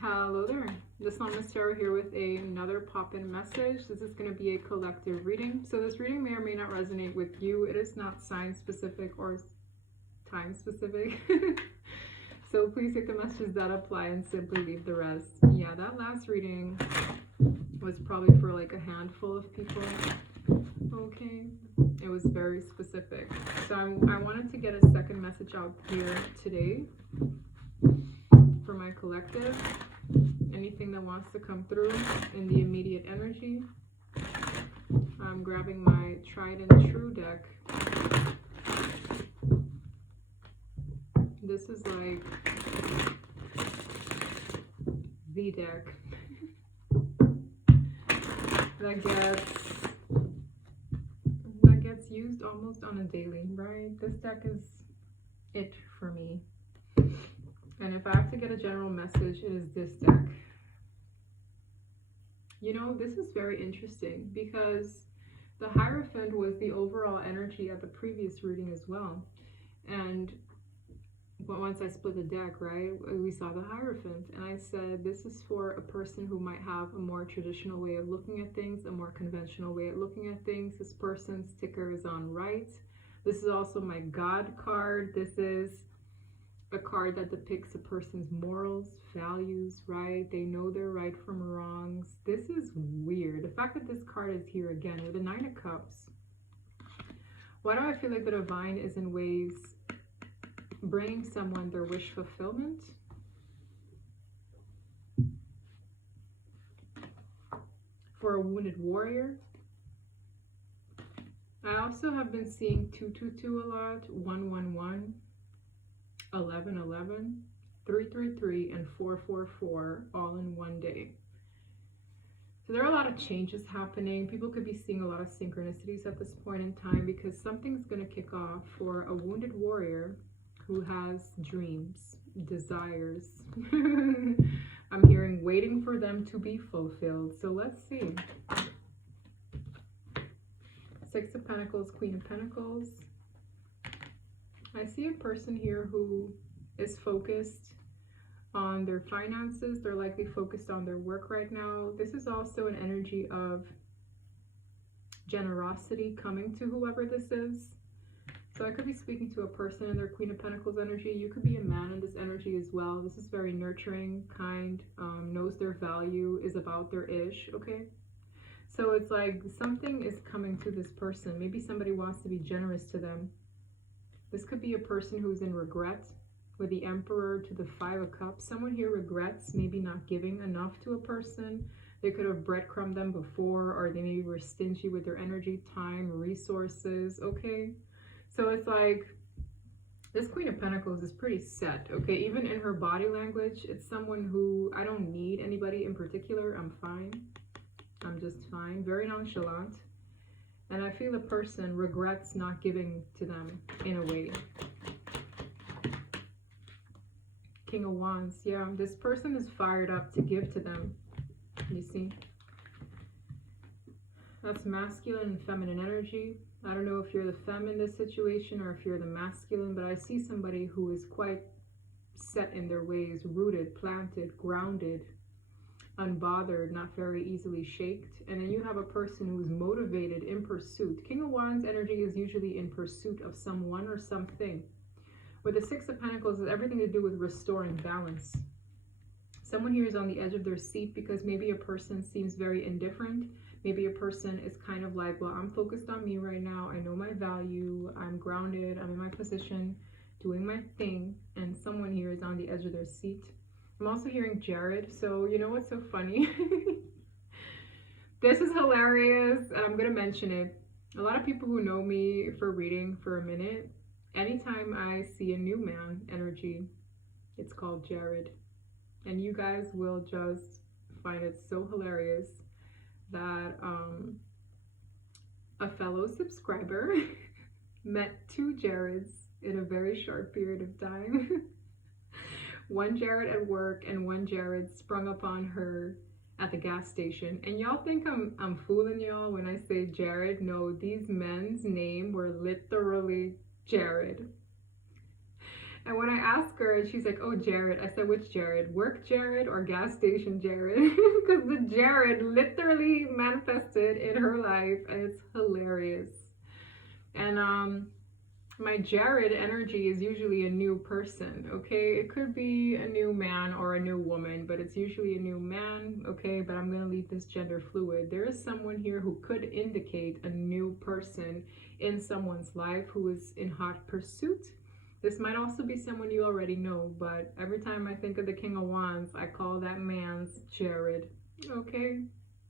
Hello there. This is Miss Tarot here with another pop-in message. This is going to be a collective reading. So this reading may or may not resonate with you. It is not sign specific or time specific. So please take the messages that apply and simply leave the rest. Yeah, that last reading was probably for like a handful of people. Okay. It was very specific. So I wanted to get a second message out here today for my collective. Anything that wants to come through in the immediate energy. I'm grabbing my tried and true deck. This is like the deck that gets used almost on a daily, right? This deck is it for me. And if I have to get a general message, it is this deck. You know, this is very interesting because the Hierophant was the overall energy at the previous reading as well. And once I split the deck, right, we saw the Hierophant. And I said, this is for a person who might have a more traditional way of looking at things, a more conventional way of looking at things. This person's ticker is on right. This is also my God card. This is a card that depicts a person's morals, values, right? They know their right from wrongs. This is weird. The fact that this card is here again with the Nine of Cups. Why do I feel like the Divine is in ways bringing someone their wish fulfillment? For a wounded warrior. I also have been seeing 222 a lot, 111. 1111, 333, and 444 all in one day. So there are a lot of changes happening. People could be seeing a lot of synchronicities at this point in time because something's going to kick off for a wounded warrior who has dreams, desires. I'm hearing waiting for them to be fulfilled. So let's see. Six of Pentacles, Queen of Pentacles. I see a person here who is focused on their finances. They're likely focused on their work right now. This is also an energy of generosity coming to whoever this is. So I could be speaking to a person in their Queen of Pentacles energy. You could be a man in this energy as well. This is very nurturing, kind, knows their value, is about their ish, okay? So it's like something is coming to this person. Maybe somebody wants to be generous to them. This could be a person who's in regret with the Emperor to the Five of Cups. Someone here regrets maybe not giving enough to a person. They could have breadcrumbed them before, or they maybe were stingy with their energy, time, resources, okay? So it's like, this Queen of Pentacles is pretty set, okay? Even in her body language, it's someone who, I don't need anybody in particular. I'm fine. I'm just fine. Very nonchalant. And I feel the person regrets not giving to them in a way. King of Wands. Yeah, this person is fired up to give to them. You see? That's masculine and feminine energy. I don't know if you're the femme in this situation or if you're the masculine, but I see somebody who is quite set in their ways, rooted, planted, grounded, unbothered, not very easily shaked. And then you have a person who's motivated, in pursuit. King of Wands energy is usually in pursuit of someone or something. With the Six of Pentacles, it's everything to do with restoring balance. Someone here is on the edge of their seat because maybe a person seems very indifferent. Maybe a person is kind of like, well, I'm focused on me right now. I know my value. I'm grounded. I'm in my position, doing my thing. And someone here is on the edge of their seat. I'm also hearing Jared. So you know what's so funny? This is hilarious, and I'm going to mention it. A lot of people who know me for reading for a minute, anytime I see a new man energy, it's called Jared. And you guys will just find it so hilarious that a fellow subscriber met two Jareds in a very short period of time. One Jared at work and one Jared sprung up on her at the gas station. And y'all think I'm fooling y'all when I say Jared? No, these men's name were literally Jared. And when I asked her, she's like, oh, Jared. I said, which Jared? Work Jared or gas station Jared? Because the Jared literally manifested in her life, and it's hilarious. And my Jared energy is usually a new person, okay? It could be a new man or a new woman, but it's usually a new man, okay? But I'm going to leave this gender fluid. There is someone here who could indicate a new person in someone's life who is in hot pursuit. This might also be someone you already know, but every time I think of the King of Wands, I call that man's Jared, okay?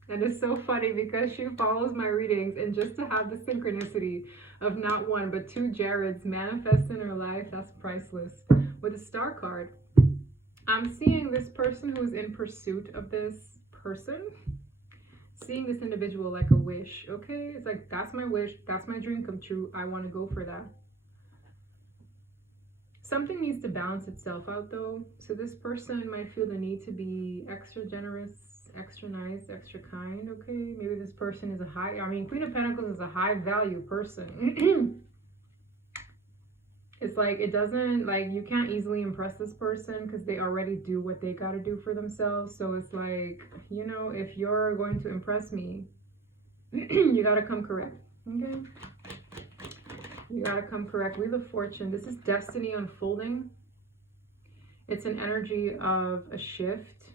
And it's so funny because she follows my readings, and just to have the synchronicity of not one but two Jareds manifest in her life, that's priceless. With the Star card, I'm seeing this person who is in pursuit of this person, seeing this individual like a wish, okay? It's like, that's my wish, that's my dream come true, I want to go for that. Something needs to balance itself out though. So this person might feel the need to be extra generous, extra nice, extra kind, okay? Maybe this person is Queen of Pentacles is a high value person. It's like, it doesn't, like, you can't easily impress this person because they already do what they got to do for themselves. So it's like, you know, if you're going to impress me, you got to come correct, okay? You gotta come correct. Wheel of Fortune. This is destiny unfolding. It's an energy of a shift.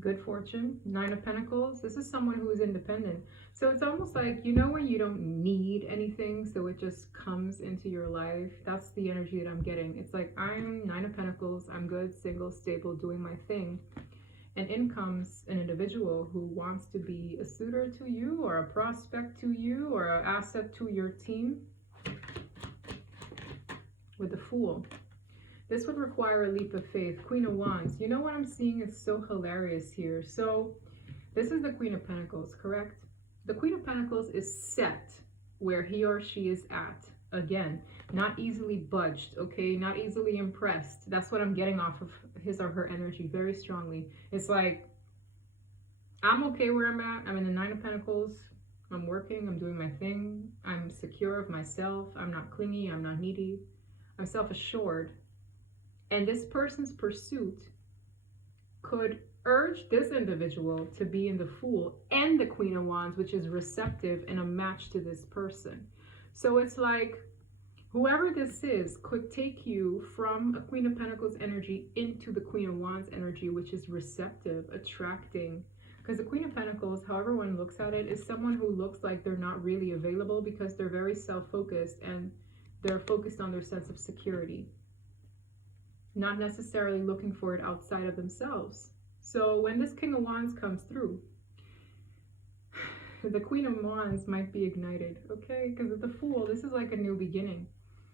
Good fortune. Nine of Pentacles. This is someone who is independent. So it's almost like, you know, when you don't need anything, so it just comes into your life. That's the energy that I'm getting. It's like, I'm Nine of Pentacles. I'm good, single, stable, doing my thing. And in comes an individual who wants to be a suitor to you, or a prospect to you, or an asset to your team. With the Fool. This would require a leap of faith. Queen of Wands. You know what I'm seeing is so hilarious here. So this is the Queen of Pentacles, correct? The Queen of Pentacles is set where he or she is at. Again, not easily budged, okay? Not easily impressed. That's what I'm getting off of his or her energy very strongly. It's like, I'm okay where I'm at. I'm in the Nine of Pentacles. I'm working. I'm doing my thing. I'm secure of myself. I'm not clingy. I'm not needy. I'm self-assured. And this person's pursuit could urge this individual to be in the Fool and the Queen of Wands, which is receptive and a match to this person. So it's like, whoever this is could take you from a Queen of Pentacles energy into the Queen of Wands energy, which is receptive, attracting. Because the Queen of Pentacles, however one looks at it, is someone who looks like they're not really available because they're very self-focused and they're focused on their sense of security. Not necessarily looking for it outside of themselves. So when this King of Wands comes through, the Queen of Wands might be ignited, okay? Because with the Fool, this is like a new beginning.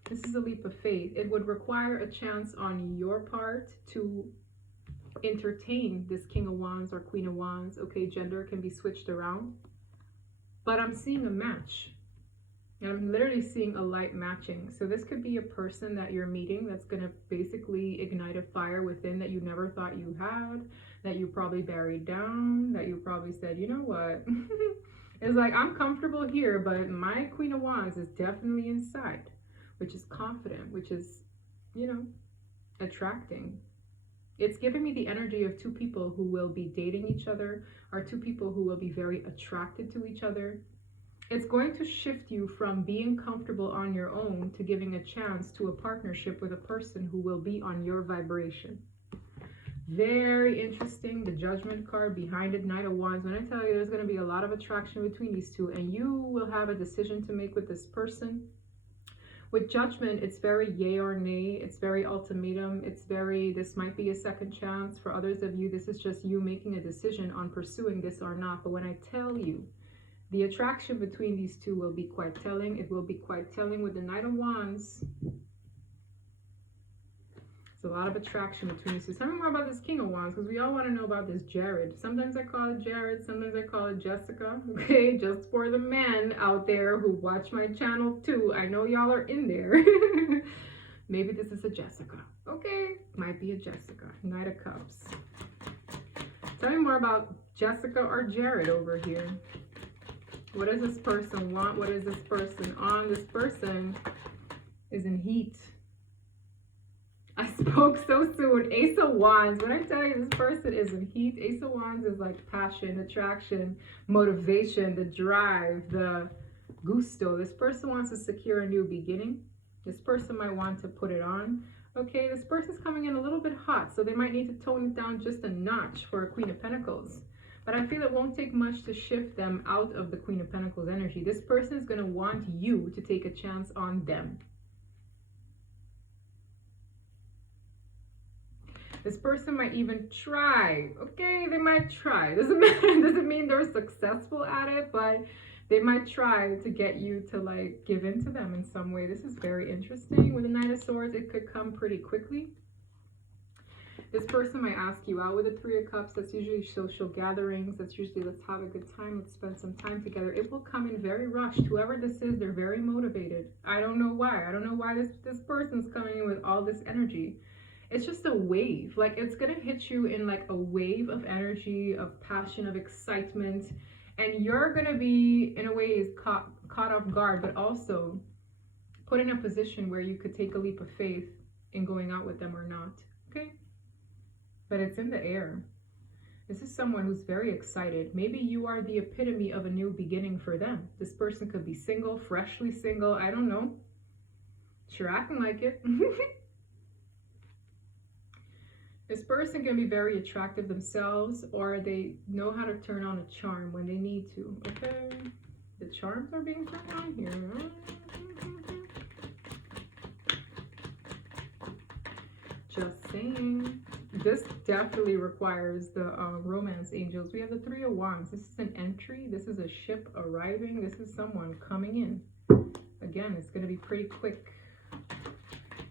This is a leap of faith. It would require a chance on your part to entertain this King of Wands or Queen of Wands. Okay, gender can be switched around. But I'm seeing a match. And I'm literally seeing a light matching. So this could be a person that you're meeting that's going to basically ignite a fire within that you never thought you had, that you probably buried down, that you probably said, you know what? It's like, I'm comfortable here, but my Queen of Wands is definitely inside, which is confident, which is, you know, attracting. It's giving me the energy of two people who will be dating each other, or two people who will be very attracted to each other. It's going to shift you from being comfortable on your own to giving a chance to a partnership with a person who will be on your vibration. Very interesting. The Judgment card behind it, Knight of Wands. When I tell you there's going to be a lot of attraction between these two, and you will have a decision to make with this person. With Judgment, it's very yay or nay. It's very ultimatum. It's very, this might be a second chance. For others of you, this is just you making a decision on pursuing this or not. But when I tell you, the attraction between these two will be quite telling. It will be quite telling with the Knight of Wands. There's a lot of attraction between these two. Tell me more about this King of Wands, because we all want to know about this Jared. Sometimes I call it Jared, sometimes I call it Jessica. Okay, just for the men out there who watch my channel too. I know y'all are in there. Maybe this is a Jessica. Okay, might be a Jessica. Knight of Cups. Tell me more about Jessica or Jared over here. What does this person want? What is this person on? This person is in heat. I spoke so soon. Ace of Wands. When I tell you this person is in heat, Ace of Wands is like passion, attraction, motivation, the drive, the gusto. This person wants to secure a new beginning. This person might want to put it on. Okay, this person's coming in a little bit hot, so they might need to tone it down just a notch for a Queen of Pentacles. But I feel it won't take much to shift them out of the Queen of Pentacles energy. This person is going to want you to take a chance on them. This person might even try. Okay, they might try. Doesn't mean they're successful at it, but they might try to get you to like give in to them in some way. This is very interesting. With the Knight of Swords, it could come pretty quickly. This person might ask you out with the Three of Cups. That's usually social gatherings. That's usually let's have a good time. Let's spend some time together. It will come in very rushed. Whoever this is, they're very motivated. I don't know why. I don't know why this person's coming in with all this energy. It's just a wave. Like it's going to hit you in like a wave of energy, of passion, of excitement. And you're going to be, in a way, is caught off guard, but also put in a position where you could take a leap of faith in going out with them or not. Okay? But it's in the air. This is someone who's very excited. Maybe you are the epitome of a new beginning for them. This person could be single, freshly single. I don't know. Sure acting like it. This person can be very attractive themselves, or they know how to turn on a charm when they need to. Okay? The charms are being turned on here. Just saying. This definitely requires the romance angels. We have the Three of Wands. This is an entry. This is a ship arriving. This is someone coming in. Again, it's going to be pretty quick.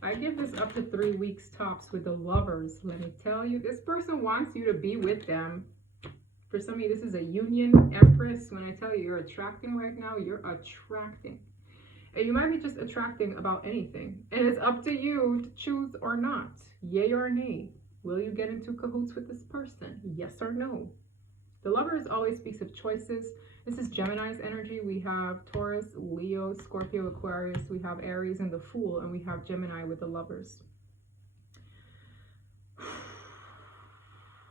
I give this up to 3 weeks tops with the Lovers. Let me tell you, this person wants you to be with them. For some of you, this is a union, Empress. When I tell you you're attracting right now, you're attracting. And you might be just attracting about anything. And it's up to you to choose or not. Yay or nay. Will you get into cahoots with this person? Yes or no? The Lovers always speaks of choices. This is Gemini's energy. We have Taurus, Leo, Scorpio, Aquarius. We have Aries and the Fool. And we have Gemini with the Lovers.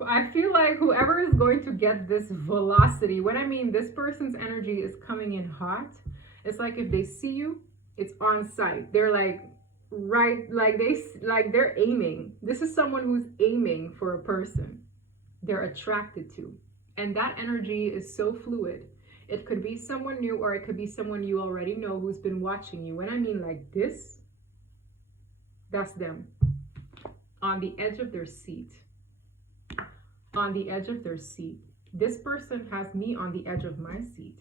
I feel like whoever is going to get this velocity, when I mean this person's energy is coming in hot, it's like if they see you, it's on sight. They're like, right, like they're aiming. This is someone who's aiming for a person they're attracted to. And that energy is so fluid. It could be someone new, or it could be someone you already know who's been watching you. When I mean like this, that's them. On the edge of their seat. On the edge of their seat. This person has me on the edge of my seat.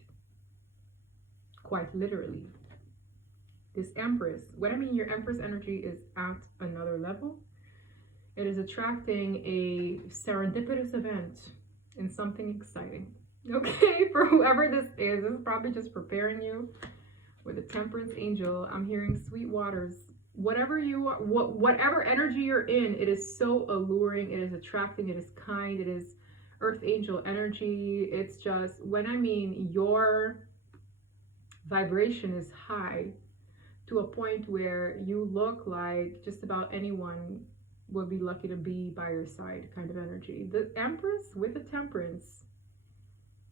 Quite literally. This Empress, when I mean your Empress energy is at another level, it is attracting a serendipitous event in something exciting. Okay, for whoever this is probably just preparing you with a Temperance angel. I'm hearing sweet waters. Whatever you are, whatever energy you're in, it is so alluring, it is attracting, it is kind, it is Earth angel energy. It's just, when I mean your vibration is high to a point where you look like just about anyone would be lucky to be by your side kind of energy. The Empress with the Temperance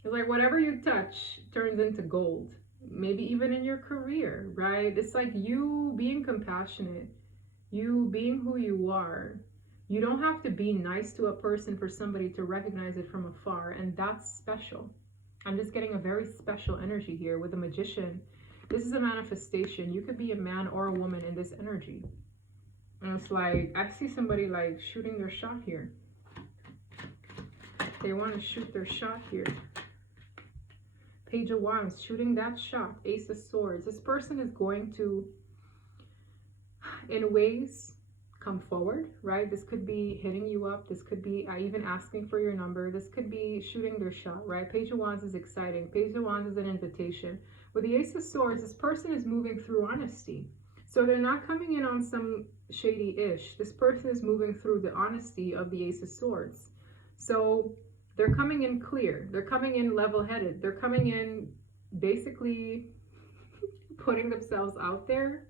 is like whatever you touch turns into gold. Maybe even in your career, right? It's like you being compassionate, you being who you are. You don't have to be nice to a person for somebody to recognize it from afar, and that's special. I'm just getting a very special energy here with the Magician. This is a manifestation. You could be a man or a woman in this energy. And it's like, I see somebody like shooting their shot here. They want to shoot their shot here. Page of Wands, shooting that shot. Ace of Swords. This person is going to, in ways, come forward, right? This could be hitting you up. This could be even asking for your number. This could be shooting their shot, right? Page of Wands is exciting. Page of Wands is an invitation. With the Ace of Swords, this person is moving through honesty. So they're not coming in on some shady-ish. This person is moving through the honesty of the Ace of Swords. So they're coming in clear. They're coming in level-headed. They're coming in basically putting themselves out there.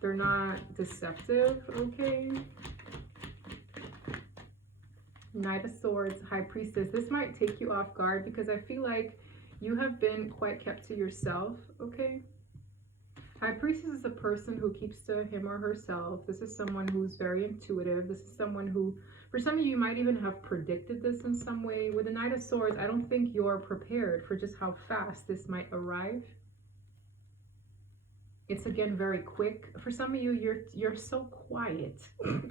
They're not deceptive, okay? Knight of Swords, High Priestess. This might take you off guard because I feel like you have been quite kept to yourself, okay? High Priestess is a person who keeps to him or herself. This is someone who's very intuitive. This is someone who, for some of you, might even have predicted this in some way. With the Knight of Swords, I don't think you're prepared for just how fast this might arrive. It's again very quick. For some of you, you're so quiet.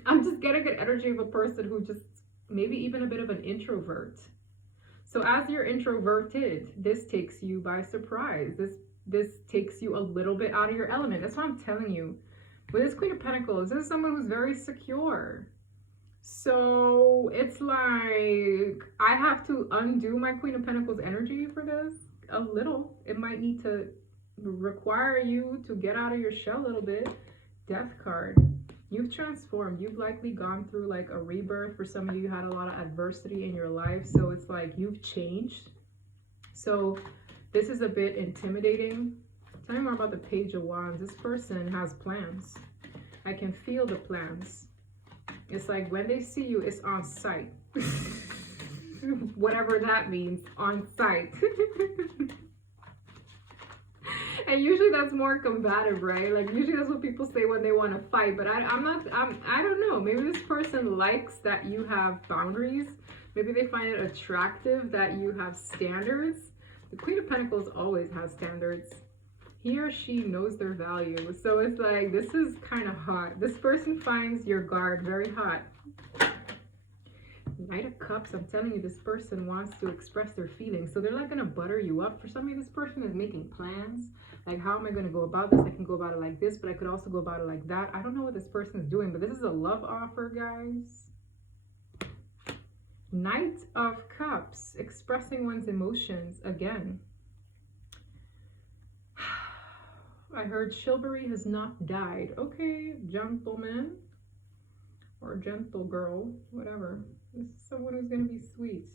I'm just getting an energy of a person who just maybe even a bit of an introvert. So as you're introverted, this takes you by surprise. This takes you a little bit out of your element. That's what I'm telling you. With this Queen of Pentacles, this is someone who's very secure. So it's like I have to undo my Queen of Pentacles energy for this a little. It might need to require you to get out of your shell a little bit. Death card. You've transformed. You've likely gone through like a rebirth. For some of you, you had a lot of adversity in your life. So it's like you've changed. So this is a bit intimidating. Tell me more about the Page of Wands. This person has plans. I can feel the plans. It's like when they see you, it's on sight. Whatever that means, on sight. And usually that's more combative, right? Like usually that's what people say when they want to fight. But I don't know. Maybe this person likes that you have boundaries. Maybe they find it attractive that you have standards. The Queen of Pentacles always has standards. He or she knows their value. So it's like, this is kind of hot. This person finds your guard very hot. Knight of Cups, I'm telling you, this person wants to express their feelings. So they're like going to butter you up. For some of you, this person is making plans. Like, how am I going to go about this? I can go about it like this, but I could also go about it like that. I don't know what this person is doing, but this is a love offer, guys. Knight of Cups, expressing one's emotions again. I heard chivalry has not died. Okay, gentleman or gentle girl, whatever. This is someone who's going to be sweet.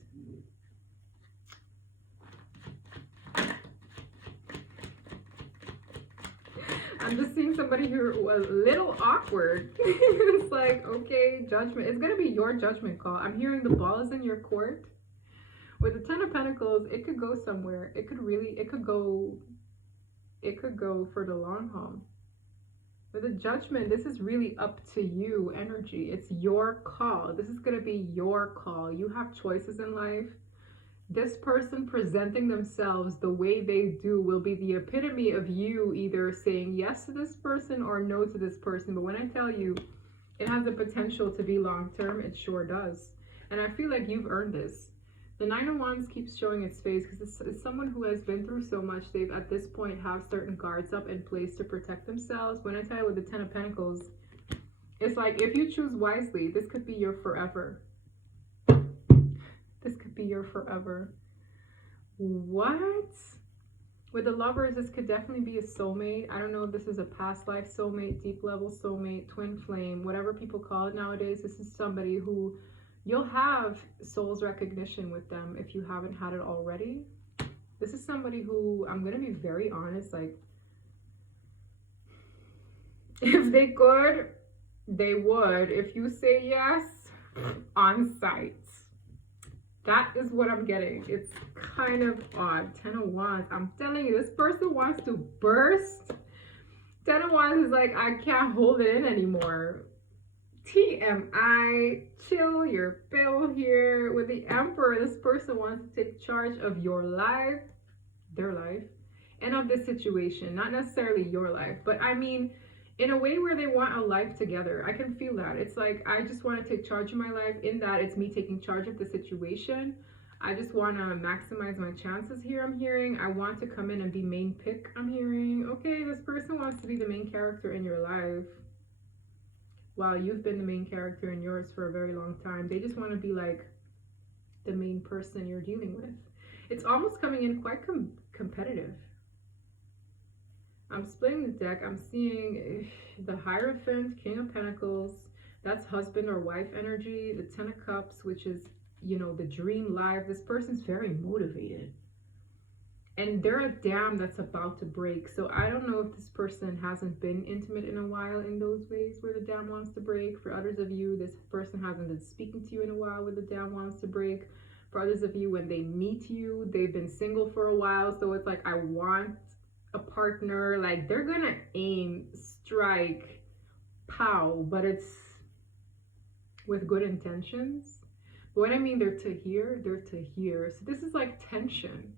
I'm just seeing somebody who was a little awkward. It's like, okay, judgment. It's going to be your judgment call. I'm hearing the ball is in your court. With the Ten of Pentacles, it could go somewhere. It could go for the long haul. With the Judgment, this is really up to you energy. It's your call. This is going to be your call. You have choices in life. This person presenting themselves the way they do will be the epitome of you either saying yes to this person or no to this person. But when I tell you it has the potential to be long-term, it sure does. And I feel like you've earned this. The Nine of Wands keeps showing its face because it's someone who has been through so much. They've at this point have certain guards up in place to protect themselves. When I tell you with the Ten of Pentacles, it's like if you choose wisely, this could be your forever. This could be your forever. What? With the Lovers, this could definitely be a soulmate. I don't know if this is a past life soulmate, deep level soulmate, twin flame, whatever people call it nowadays. This is somebody who you'll have soul's recognition with them if you haven't had it already. This is somebody who, I'm going to be very honest, like, if they could, they would. If you say yes, on site. That is what I'm getting. It's kind of odd. Ten of Wands. I'm telling you, this person wants to burst. Ten of Wands is like, I can't hold it in anymore. TMI, chill your pill here. With the Emperor, this person wants to take charge of your life, their life, and of this situation. Not necessarily your life, but I mean, in a way where they want a life together. I can feel that. It's like, I just want to take charge of my life. In that, it's me taking charge of the situation. I just want to maximize my chances here, I'm hearing. I want to come in and be main pick, I'm hearing. Okay, this person wants to be the main character in your life. While you've been the main character in yours for a very long time. They just want to be like the main person you're dealing with. It's almost coming in quite competitive. I'm splitting the deck. I'm seeing the Hierophant, King of Pentacles. That's husband or wife energy. The Ten of Cups, which is, you know, the dream life. This person's very motivated. and they're a dam that's about to break. So I don't know if this person hasn't been intimate in a while in those ways where the dam wants to break. For others of you, this person hasn't been speaking to you in a while where the dam wants to break. For others of you, when they meet you, they've been single for a while, so it's like, I want a partner. Like, they're gonna aim, strike, pow, but it's with good intentions. But when I mean they're to here, they're to here. So this is like tension.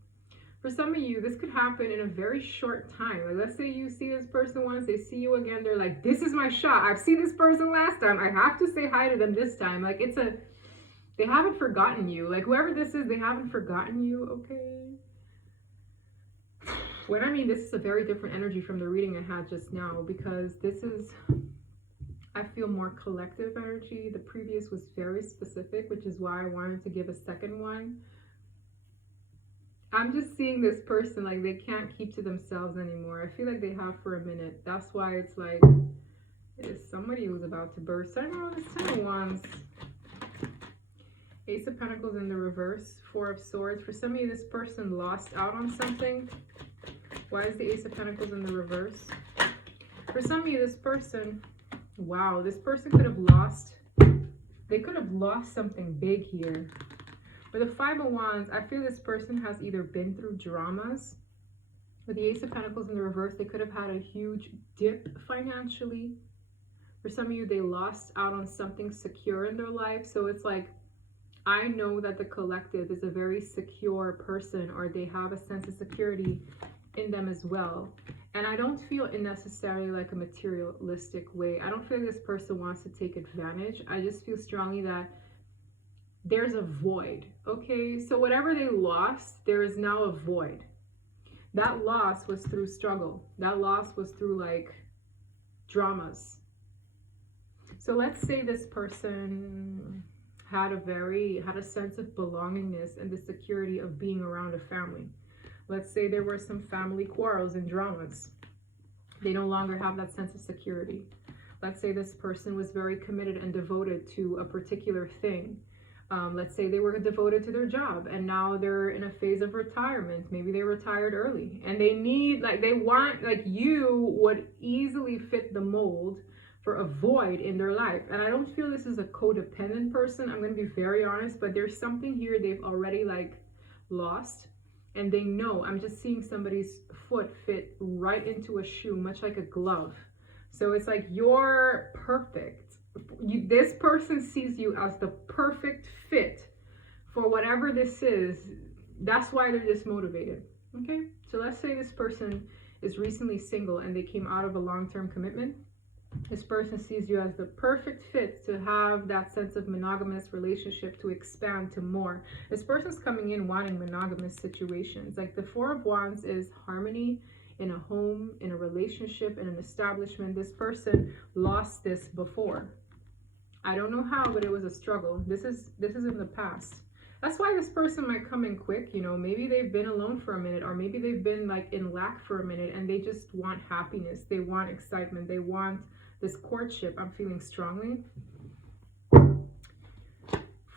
For some of you, this could happen in a very short time. Like, let's say you see this person once, they see you again, they're like, this is my shot. I've seen this person last time. I have to say hi to them this time. Like, they haven't forgotten you. Like, whoever this is, they haven't forgotten you, okay? When I mean, this is a very different energy from the reading I had just now, because this is, I feel, more collective energy. The previous was very specific, which is why I wanted to give a second one. I'm just seeing this person like they can't keep to themselves anymore. I feel like they have for a minute. That's why it's like, it is somebody who's about to burst. I don't know, this Ten of Wands. Ace of Pentacles in the reverse, Four of Swords. For some of you, this person lost out on something. Why is the Ace of Pentacles in the reverse? For some of you, this person, wow, this person could have lost, they could have lost something big here. For the Five of Wands, I feel this person has either been through dramas. With the Ace of Pentacles in the reverse, they could have had a huge dip financially. For some of you, they lost out on something secure in their life. So it's like, I know that the collective is a very secure person, or they have a sense of security in them as well. And I don't feel in necessarily like a materialistic way. I don't feel this person wants to take advantage. I just feel strongly that there's a void, okay? So whatever they lost, there is now a void. That loss was through struggle. That loss was through like dramas. So let's say this person had a sense of belongingness and the security of being around a family. Let's say there were some family quarrels and dramas. They no longer have that sense of security. Let's say this person was very committed and devoted to a particular thing. Let's say they were devoted to their job and now they're in a phase of retirement. Maybe they retired early and they need, like, they want, like, you would easily fit the mold for a void in their life. And I don't feel this is a codependent person. I'm going to be very honest, but there's something here they've already like lost. And they know, I'm just seeing somebody's foot fit right into a shoe, much like a glove. So it's like, you're perfect. This person sees you as the perfect fit for whatever this is. That's why they're just motivated. Okay, so let's say this person is recently single and they came out of a long-term commitment. This person sees you as the perfect fit to have that sense of monogamous relationship, to expand to more. This person's coming in wanting monogamous situations. Like the Four of Wands is harmony in a home, in a relationship, in an establishment. This person lost this before. I don't know how, but it was a struggle. This is in the past. That's why this person might come in quick, you know, maybe they've been alone for a minute, or maybe they've been like in lack for a minute and they just want happiness. They want excitement. They want this courtship. I'm feeling strongly.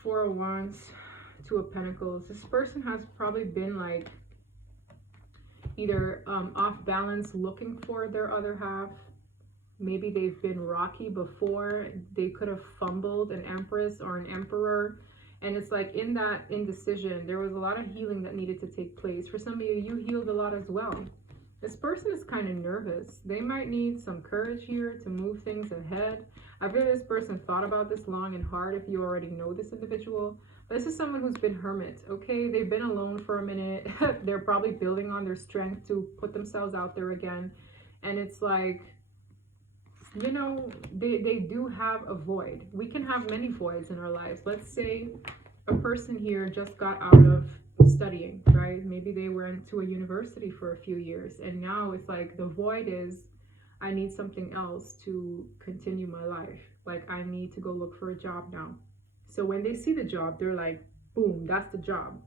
Four of Wands, Two of Pentacles. This person has probably been like either off balance, looking for their other half. Maybe they've been rocky before. They could have fumbled an Empress or an Emperor. And it's like in that indecision, there was a lot of healing that needed to take place. For some of you, you healed a lot as well. This person is kind of nervous. They might need some courage here to move things ahead. I feel this person thought about this long and hard if you already know this individual. This is someone who's been hermit, okay? They've been alone for a minute. They're probably building on their strength to put themselves out there again. And it's like, you know, they do have a void. We can have many voids in our lives. Let's say a person here just got out of studying, right? Maybe they went to a university for a few years and now it's like the void is, I need something else to continue my life. Like, I need to go look for a job now. So when they see the job, they're like, boom, that's the job.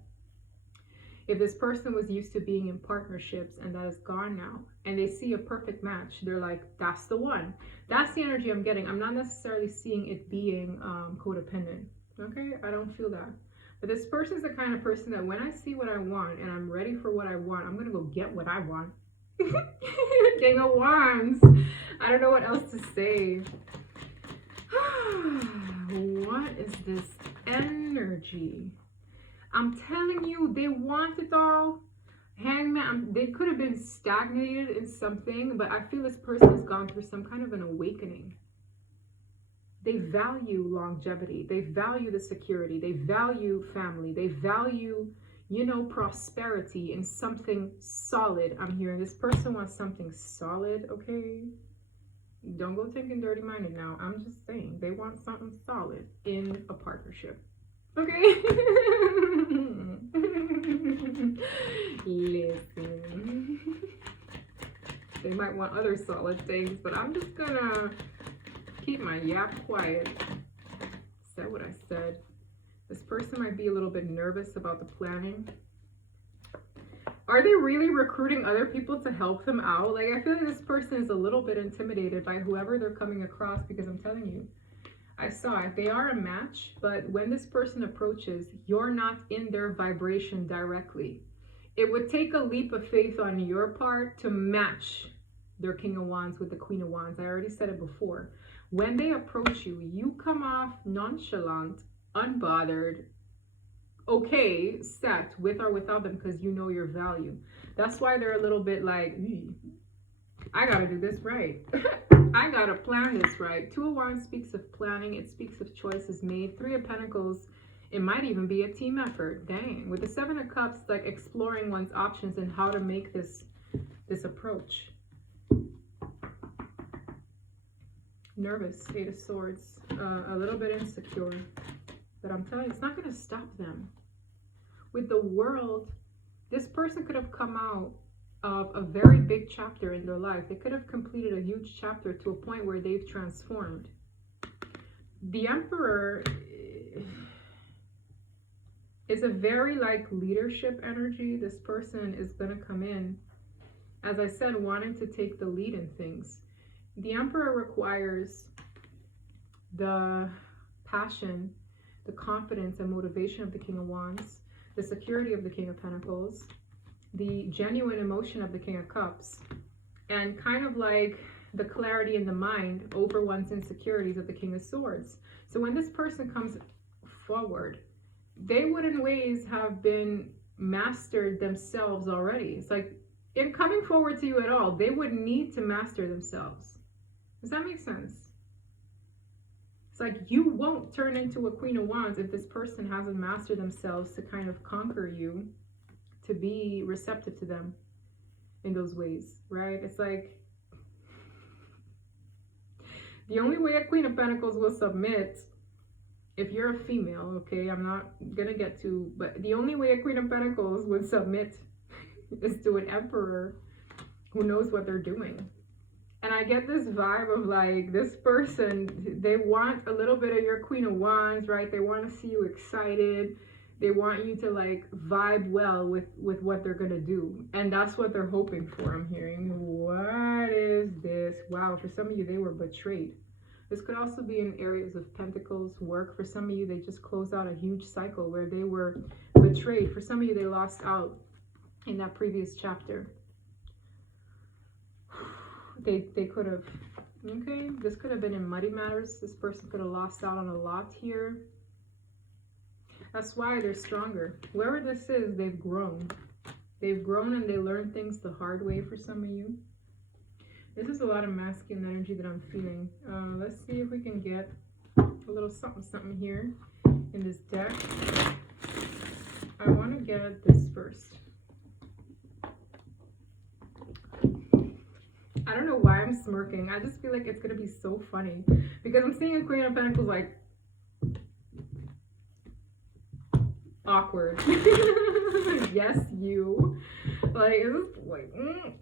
If this person was used to being in partnerships and that is gone now, and they see a perfect match, they're like, that's the one. That's the energy I'm getting. I'm not necessarily seeing it being codependent. Okay, I don't feel that. This person's the kind of person that when I see what I want and I'm ready for what I want, I'm gonna go get what I want. King of Wands. I don't know what else to say. What is this energy? I'm telling you, they want it all. Hangman, they could have been stagnated in something, but I feel this person has gone through some kind of an awakening. They value longevity. They value the security. They value family. They value, you know, prosperity in something solid. I'm hearing this person wants something solid, okay? Don't go thinking dirty-minded now. I'm just saying they want something solid in a partnership. Okay? Listen. They might want other solid things, but I'm just gonna keep my yap quiet. Said what I said. This person might be a little bit nervous about the planning. Are they really recruiting other people to help them out? Like, I feel like this person is a little bit intimidated by whoever they're coming across, because I'm telling you, I saw it. They are a match, but when this person approaches, you're not in their vibration directly. It would take a leap of faith on your part to match their King of Wands with the Queen of Wands. I already said it before. When they approach you, you come off nonchalant, unbothered, okay, set with or without them, because you know your value. That's why they're a little bit like, I gotta do this right. I gotta plan this right. Two of Wands speaks of planning. It speaks of choices made. Three of Pentacles, it might even be a team effort. Dang. With the Seven of Cups, like exploring one's options and how to make this approach. Nervous, Eight of Swords, a little bit insecure. But I'm telling you, it's not gonna stop them. With the World, this person could have come out of a very big chapter in their life. They could have completed a huge chapter to a point where they've transformed. The Emperor is a very like leadership energy. This person is going to come in, as I said, wanting to take the lead in things. The Emperor requires the passion, the confidence and motivation of the King of Wands, the security of the King of Pentacles, the genuine emotion of the King of Cups, and kind of like the clarity in the mind over one's insecurities of the King of Swords. So when this person comes forward, they would in ways have been mastered themselves already. It's like, in coming forward to you at all, they would need to master themselves. Does that make sense? It's like, you won't turn into a Queen of Wands if this person hasn't mastered themselves to kind of conquer you, to be receptive to them in those ways, right? It's like, the only way a Queen of Pentacles will submit, if you're a female, okay, I'm not gonna get to, but the only way a Queen of Pentacles would submit is to an Emperor who knows what they're doing. And I get this vibe of like, this person, they want a little bit of your Queen of Wands, right? They want to see you excited. They want you to like vibe well with what they're gonna do. And that's what they're hoping for, I'm hearing. What is this? Wow, for some of you, they were betrayed. This could also be in areas of Pentacles, work. For some of you, they just closed out a huge cycle where they were betrayed. For some of you, they lost out in that previous chapter. They could have, okay, this could have been in money matters. This person could have lost out on a lot here. That's why they're stronger. Whoever this is, they've grown. They've grown and they learned things the hard way for some of you. This is a lot of masculine energy that I'm feeling. Let's see if we can get a little something here in this deck. I want to get this first. I don't know why I'm smirking. I just feel like it's going to be so funny. Because I'm seeing a Queen of Pentacles like awkward. Yes, you. Like, it's like,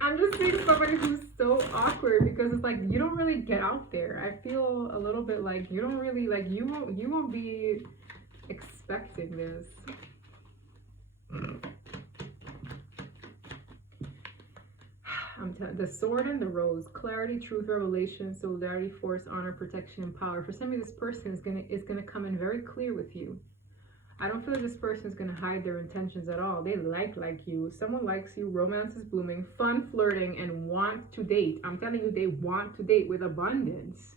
I'm just seeing somebody who's so awkward because it's like, you don't really get out there. I feel a little bit like you don't really, like, you won't be expecting this. The Sword and the Rose, clarity, truth, revelation, solidarity, force, honor, protection, and power. For some of you, this person is gonna come in very clear with you. I don't feel like this person is going to hide their intentions at all. They like you. Someone likes you. Romance is blooming. Fun flirting and want to date. I'm telling you, they want to date with abundance.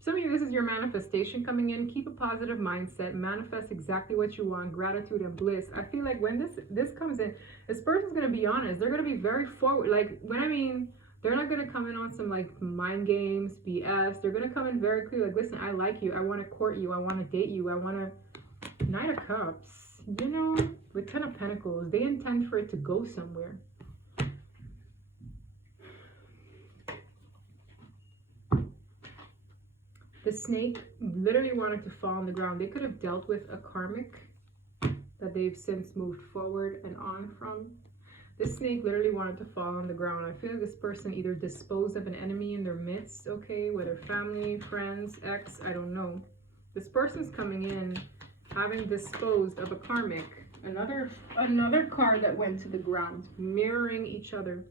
Some of you, this is your manifestation coming in. Keep a positive mindset. Manifest exactly what you want. Gratitude and bliss. I feel like when this comes in, this person's going to be honest. They're going to be very forward. Like, when I mean, they're not going to come in on some like mind games, BS. They're going to come in very clear. Like, listen, I like you. I want to court you. I want to date you. I want to... Knight of Cups. You know, with Ten of Pentacles, they intend for it to go somewhere. The snake literally wanted to fall on the ground. They could have dealt with a karmic that they've since moved forward and on from. This snake literally wanted to fall on the ground. I feel like this person either disposed of an enemy in their midst, okay, whether family, friends, ex, I don't know. This person's coming in having disposed of a karmic. Another card that went to the ground, mirroring each other.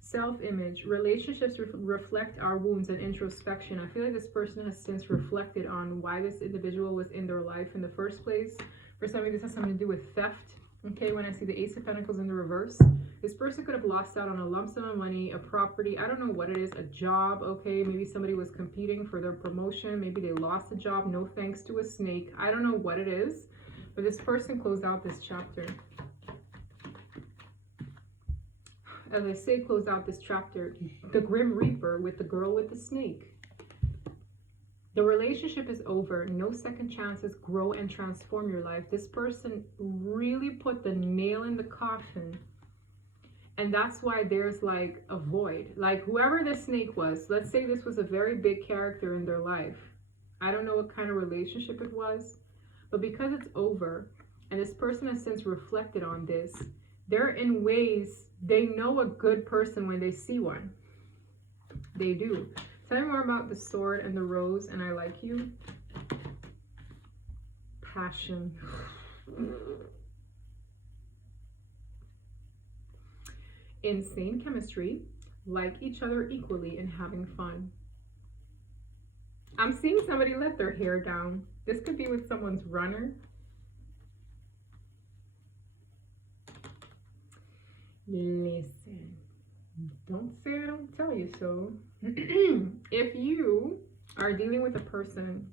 Self-image. Relationships reflect our wounds and introspection. I feel like this person has since reflected on why this individual was in their life in the first place. For some of you, this has something to do with theft. Okay, when I see the Ace of Pentacles in the reverse, this person could have lost out on a lump sum of money, a property, I don't know what it is, a job, okay? Maybe somebody was competing for their promotion. Maybe they lost a job, no thanks to a snake. I don't know what it is, but this person closed out this chapter. As I say, close out this chapter, the Grim Reaper with the girl with the snake. The relationship is over. No second chances. Grow and transform your life. This person really put the nail in the coffin. And that's why there's like a void. Like whoever this snake was, let's say this was a very big character in their life. I don't know what kind of relationship it was. But because it's over, and this person has since reflected on this, they're in ways, they know a good person when they see one. They do. Tell me more about the sword and the rose and I like you. Passion. Insane chemistry. Like each other equally and having fun. I'm seeing somebody let their hair down. This could be with someone's runner. Listen. Don't say I don't tell you so. If you are dealing with a person,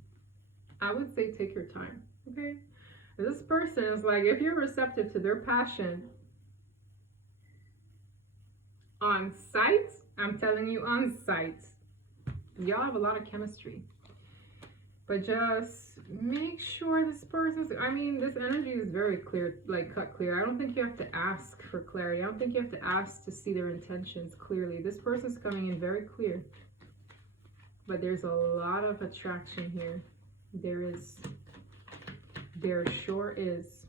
I would say take your time, okay? This person is like, if you're receptive to their passion on sight, I'm telling you on sight, y'all have a lot of chemistry. But just make sure this person's, I mean, this energy is very clear, like cut clear. I don't think you have to ask for clarity. I don't think you have to ask to see their intentions clearly. This person's coming in very clear. But there's a lot of attraction here. There sure is.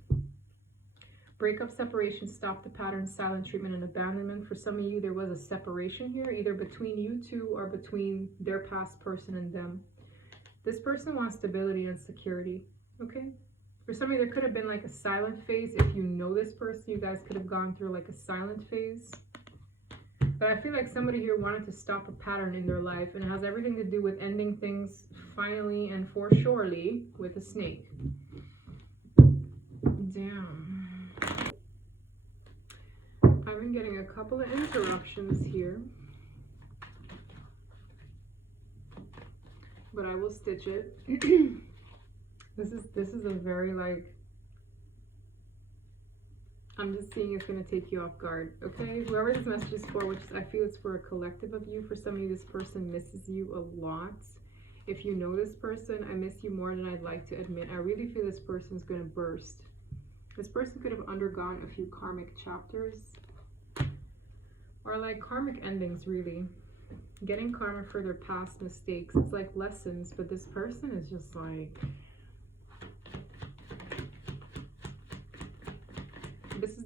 Breakup, separation, stop the pattern, silent treatment, and abandonment. For some of you, there was a separation here, either between you two or between their past person and them. This person wants stability and security, okay? For some of you, there could have been like a silent phase. If you know this person, you guys could have gone through like a silent phase. But I feel like somebody here wanted to stop a pattern in their life, and it has everything to do with ending things finally and for surely with a snake. Damn. I've been getting a couple of interruptions here. But I will stitch it. This is a very like, I'm just seeing it's going to take you off guard, okay? Whoever this message is for, which is, I feel it's for a collective of you. For some of you, this person misses you a lot. If you know this person, I miss you more than I'd like to admit. I really feel this person's going to burst. This person could have undergone a few karmic chapters. Or like karmic endings, really. Getting karma for their past mistakes. It's like lessons, but this person is just like,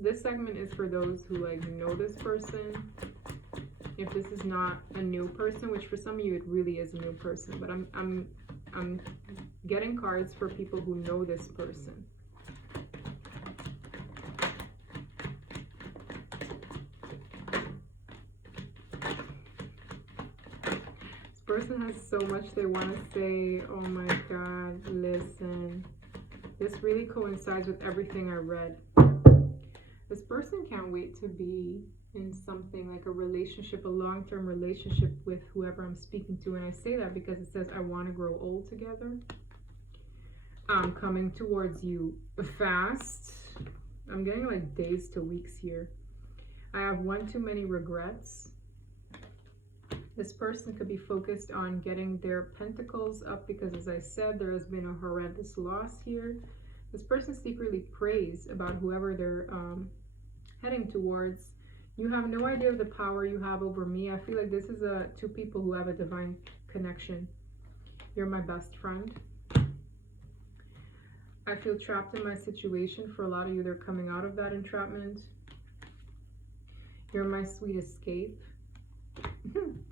this segment is for those who like know this person. If this is not a new person, which for some of you it really is a new person, but I'm getting cards for people who know this person. Person has so much they want to say. Oh my God, listen. This really coincides with everything I read. This person can't wait to be in something like a relationship, a long-term relationship with whoever I'm speaking to. And I say that because it says, I want to grow old together. I'm coming towards you fast. I'm getting like days to weeks here. I have one too many regrets. This person could be focused on getting their pentacles up because, as I said, there has been a horrendous loss here. This person secretly prays about whoever they're heading towards. You have no idea of the power you have over me. I feel like this is two people who have a divine connection. You're my best friend. I feel trapped in my situation. For a lot of you, they're coming out of that entrapment. You're my sweet escape.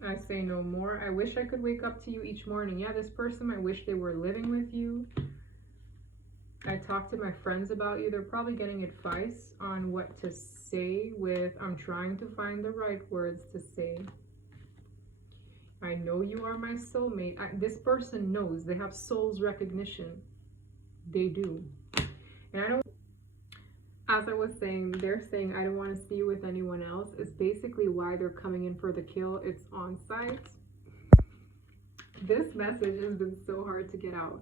I say no more. I wish I could wake up to you each morning. Yeah, this person, I wish they were living with you. I talk to my friends about you. They're probably getting advice on what to say with, I'm trying to find the right words to say. I know you are my soulmate. This person knows. They have soul's recognition. They do. And I don't, as I was saying, they're saying, I don't want to see you with anyone else. It's basically why they're coming in for the kill. It's on site. This message has been so hard to get out.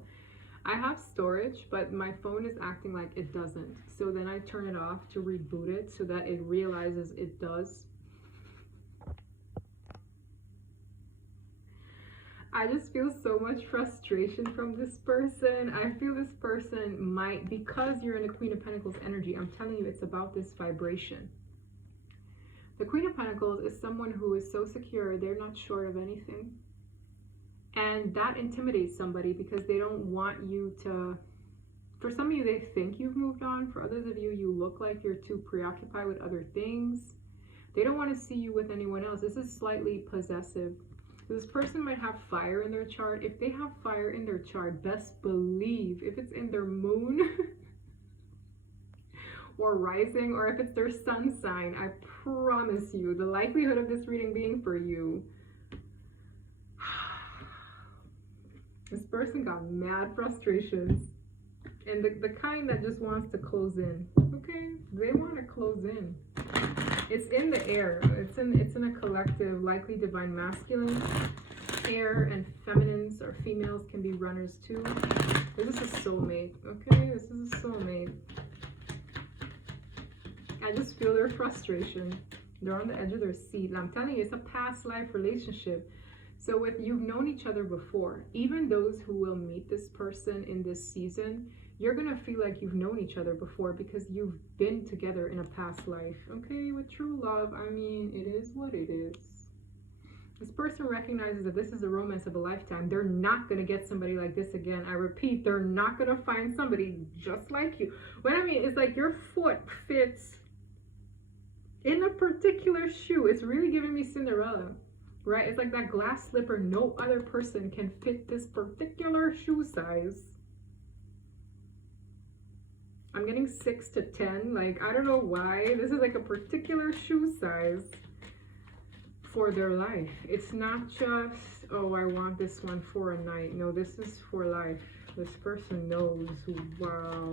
I have storage, but my phone is acting like it doesn't. So then I turn it off to reboot it so that it realizes it does. I just feel so much frustration from this person. I feel this person might, because you're in the Queen of Pentacles energy, I'm telling you, it's about this vibration. The Queen of Pentacles is someone who is so secure, they're not short of anything. And that intimidates somebody because they don't want you to, for some of you, they think you've moved on. For others of you, you look like you're too preoccupied with other things. They don't want to see you with anyone else. This is slightly possessive. This person might have fire in their chart. If they have fire in their chart, best believe, if it's in their moon or rising, or if it's their sun sign, I promise you, the likelihood of this reading being for you, this person got mad frustrations. And the kind that just wants to close in. Okay? They want to close in. It's in the air. It's in a collective, likely divine masculine. Air and feminines or females can be runners too. This is a soulmate. Okay? This is a soulmate. I just feel their frustration. They're on the edge of their seat. And I'm telling you, it's a past life relationship. So if you've known each other before, even those who will meet this person in this season, you're going to feel like you've known each other before because you've been together in a past life. Okay, with true love, I mean, it is what it is. This person recognizes that this is a romance of a lifetime. They're not going to get somebody like this again. I repeat, they're not going to find somebody just like you. What I mean is like your foot fits in a particular shoe. It's really giving me Cinderella. Right? It's like that glass slipper. No other person can fit this particular shoe size. I'm getting 6 to 10. Like, I don't know why. This is like a particular shoe size for their life. It's not just, oh, I want this one for a night. No, this is for life. This person knows. Wow.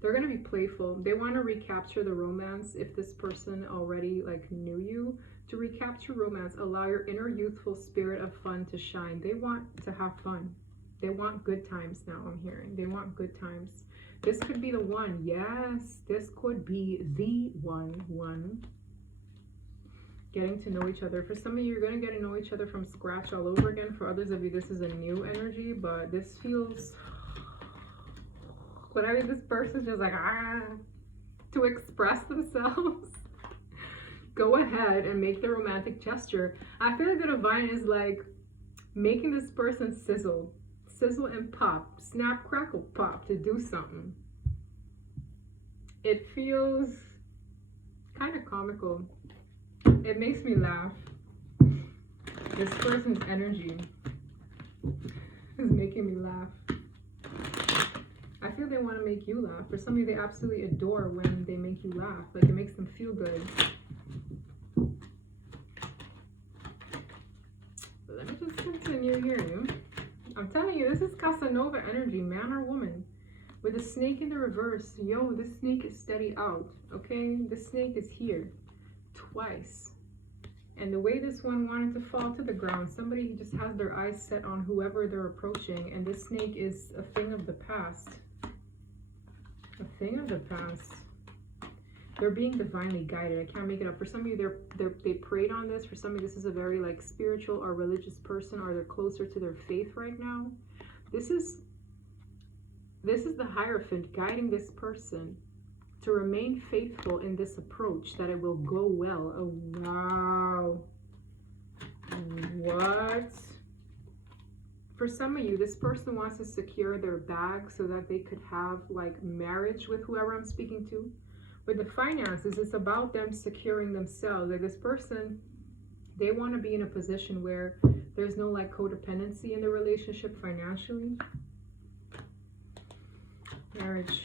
They're going to be playful. They want to recapture the romance if this person already like knew you. To recapture romance, allow your inner youthful spirit of fun to shine. They want to have fun. They want good times now, I'm hearing. They want good times. This could be the one. Yes, this could be the one. Getting to know each other. For some of you, you're going to get to know each other from scratch all over again. For others of you, this is a new energy, but this feels... But I mean, this person's just like, to express themselves. Go ahead and make the romantic gesture. I feel like the divine is like making this person sizzle and pop, snap, crackle, pop to do something. It feels kind of comical. It makes me laugh. This person's energy is making me laugh. I feel they want to make you laugh. For some of you, they absolutely adore when they make you laugh. Like, it makes them feel good. Let me just continue here. I'm telling you, This is Casanova energy, man or woman. With a snake in the reverse. Yo, this snake is steady out. Okay, this snake is here twice. And the way this one wanted to fall to the ground, somebody just has their eyes set on whoever they're approaching. And this snake is a thing of the past. A thing of the past. They're being divinely guided. I can't make it up. For some of you, they prayed on this. For some of you, this is a very like spiritual or religious person, or they're closer to their faith right now. This is the Hierophant guiding this person to remain faithful in this approach, that it will go well. Oh, wow. What? For some of you, this person wants to secure their bag so that they could have like marriage with whoever I'm speaking to. With the finances, it's about them securing themselves. Like this person, they want to be in a position where there's no like codependency in the relationship financially. Marriage.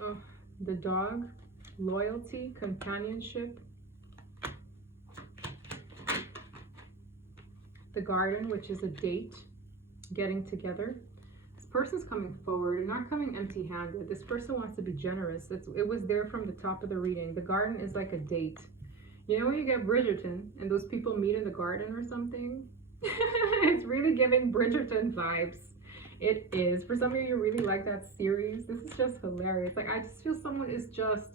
Oh, the dog, loyalty, companionship. The garden, which is a date, getting together. This person's coming forward and not coming empty-handed. This person wants to be generous. It was there from the top of the reading. The garden is like a date. You know when you get Bridgerton and those people meet in the garden or something? It's really giving Bridgerton vibes. It is. For some of you really like that series. This is just hilarious. Like I just feel someone is just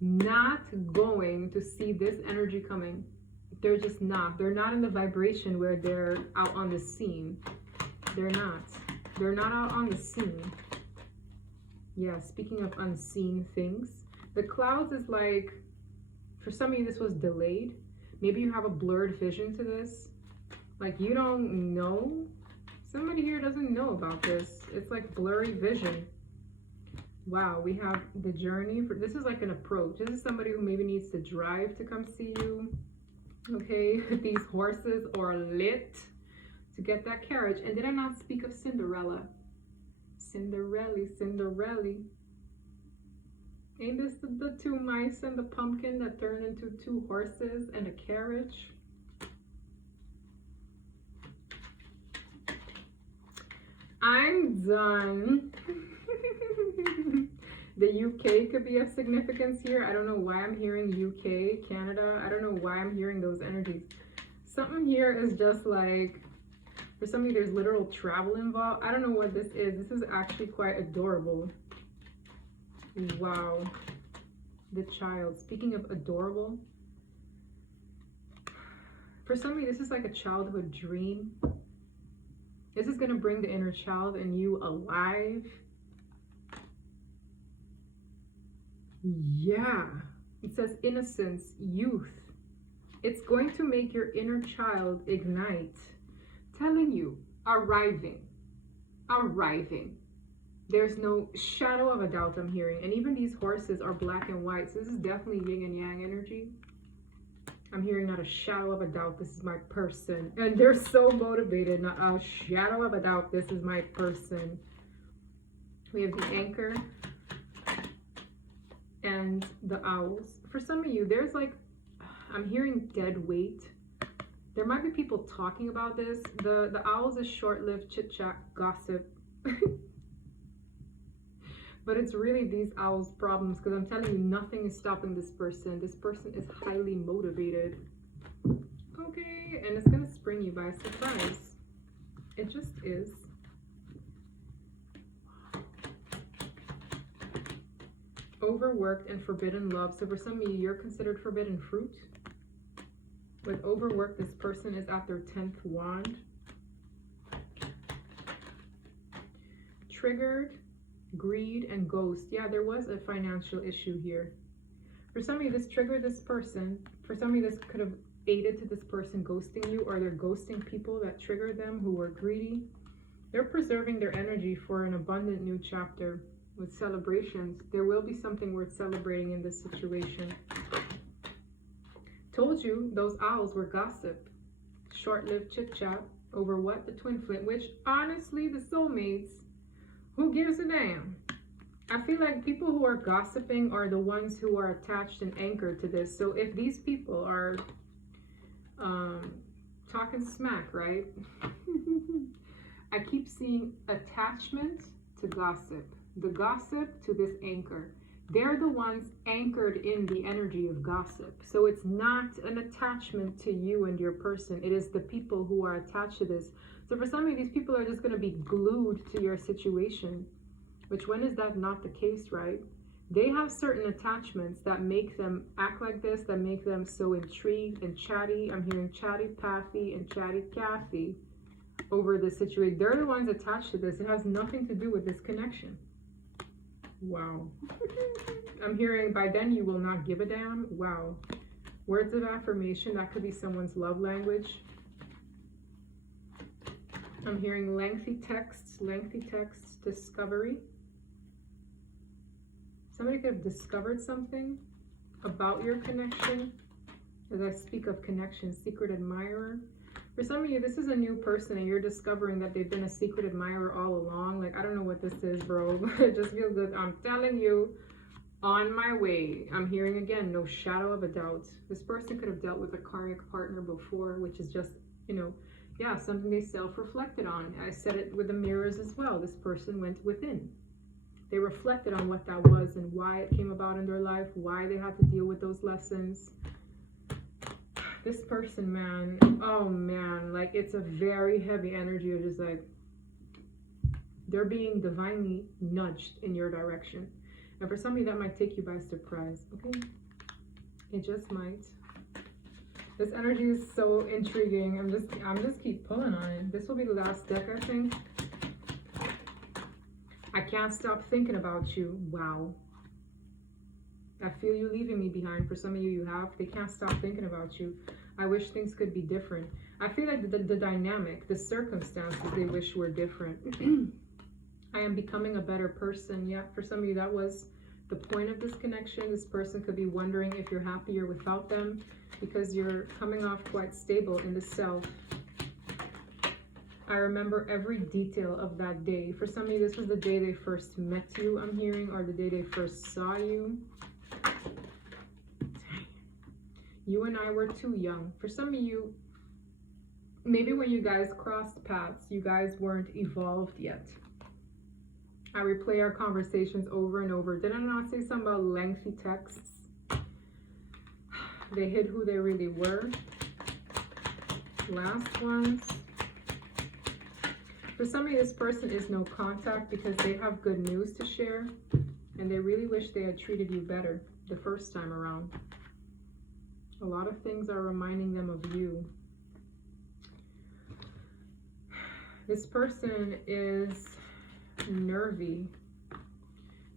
not going to see this energy coming. They're just not. They're not in the vibration where they're out on the scene. They're not. They're not out on the scene. Yeah, speaking of unseen things. The clouds is like, for some of you this was delayed. Maybe you have a blurred vision to this. Like you don't know. Somebody here doesn't know about this. It's like blurry vision. Wow, we have the journey. This is like an approach. This is somebody who maybe needs to drive to come see you. Okay, these horses are lit to get that carriage. And did I not speak of Cinderella? Cinderella. Ain't this the two mice and the pumpkin that turned into two horses and a carriage? I'm done. The UK could be of significance here. I don't know why I'm hearing UK, Canada. I don't know why I'm hearing those energies. Something here is just like, for some of you, there's literal travel involved. I don't know what this is. This is actually quite adorable. Wow. The child. Speaking of adorable, for some of you, this is like a childhood dream. This is going to bring the inner child in you alive. Yeah. It says innocence, youth. It's going to make your inner child ignite. Telling you, arriving. There's no shadow of a doubt I'm hearing. And even these horses are black and white. So this is definitely yin and yang energy. I'm hearing not a shadow of a doubt, this is my person. And they're so motivated, not a shadow of a doubt, this is my person. We have the anchor and the owls. For some of you, there's like, I'm hearing dead weight. There might be people talking about this. The owls is short-lived chit-chat, gossip. But it's really these owls' problems, because I'm telling you, nothing is stopping this person. This person is highly motivated. Okay, and it's going to spring you by surprise. It just is. Overworked and forbidden love. So for some of you, you're considered forbidden fruit. With overworked, this person is at their 10th wand. Triggered. Greed and ghost. Yeah, there was a financial issue here. For some of you, this triggered this person. For some of you, this could have aided to this person ghosting you, or they're ghosting people that triggered them who were greedy. They're preserving their energy for an abundant new chapter with celebrations. There will be something worth celebrating in this situation. Told you those owls were gossip. Short-lived chit-chat over what? The twin flame, which honestly, the soulmates, who gives a damn? I feel like people who are gossiping are the ones who are attached and anchored to this. So if these people are talking smack, right? I keep seeing attachment to gossip. The gossip to this anchor. They're the ones anchored in the energy of gossip. So it's not an attachment to you and your person. It is the people who are attached to this. So for some of you, these people are just going to be glued to your situation. Which when is that not the case, right? They have certain attachments that make them act like this, that make them so intrigued and chatty. I'm hearing chatty Pathy and chatty Cathy over this situation. They're the ones attached to this. It has nothing to do with this connection. Wow. I'm hearing by then you will not give a damn. Wow. Words of affirmation. That could be someone's love language. I'm hearing lengthy texts, discovery. Somebody could have discovered something about your connection. As I speak of connection, secret admirer. For some of you, this is a new person and you're discovering that they've been a secret admirer all along. Like, I don't know what this is, bro, but it just feels good. I'm telling you, on my way. I'm hearing again, no shadow of a doubt. This person could have dealt with a karmic partner before, which is just, you know, yeah, something they self-reflected on. I said it with the mirrors as well. This person went within. They reflected on what that was and why it came about in their life, why they had to deal with those lessons. This person, man, oh man, like it's a very heavy energy of just like, they're being divinely nudged in your direction. And for some of you, that might take you by surprise, okay? It just might. This energy is so intriguing. I'm just keep pulling on it. This will be the last deck, I think. I can't stop thinking about you. Wow. I feel you leaving me behind. For some of you, you have. They can't stop thinking about you. I wish things could be different. I feel like the dynamic, the circumstances they wish were different. I am becoming a better person. Yeah, for some of you, that was the point of this connection. This person could be wondering if you're happier without them because you're coming off quite stable in the self. I remember every detail of that day. For some of you, this was the day they first met you, I'm hearing, or the day they first saw you. You and I were too young. For some of you, maybe when you guys crossed paths, you guys weren't evolved yet. I replay our conversations over and over. Did I not say something about lengthy texts? They hid who they really were. Last ones. For some of you, this person is no contact because they have good news to share and they really wish they had treated you better the first time around. A lot of things are reminding them of you. This person is nervy.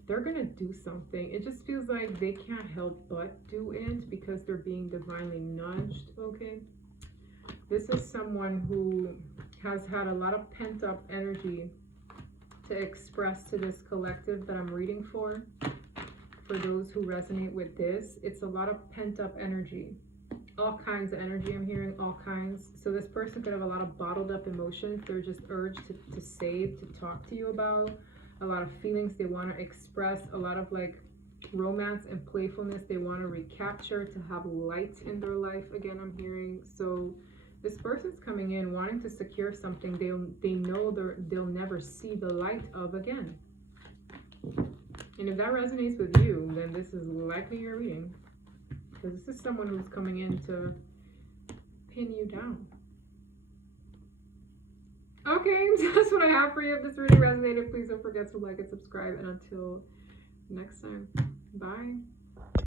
They're gonna do something. It just feels like they can't help but do it because they're being divinely nudged, okay? This is someone who has had a lot of pent-up energy to express to this collective that I'm reading for. For those who resonate with this, it's a lot of pent-up energy. All kinds of energy, I'm hearing all kinds. So this person could have a lot of bottled up emotions. They're just urged to save, to talk to you about. A lot of feelings they want to express. A lot of like romance and playfulness they want to recapture, to have light in their life. Again, I'm hearing. So this person's coming in wanting to secure something they know they'll never see the light of again. And if that resonates with you, then this is likely your reading. Because this is someone who's coming in to pin you down. Okay, that's what I have for you. If this really resonated, please don't forget to like and subscribe. And until next time, bye.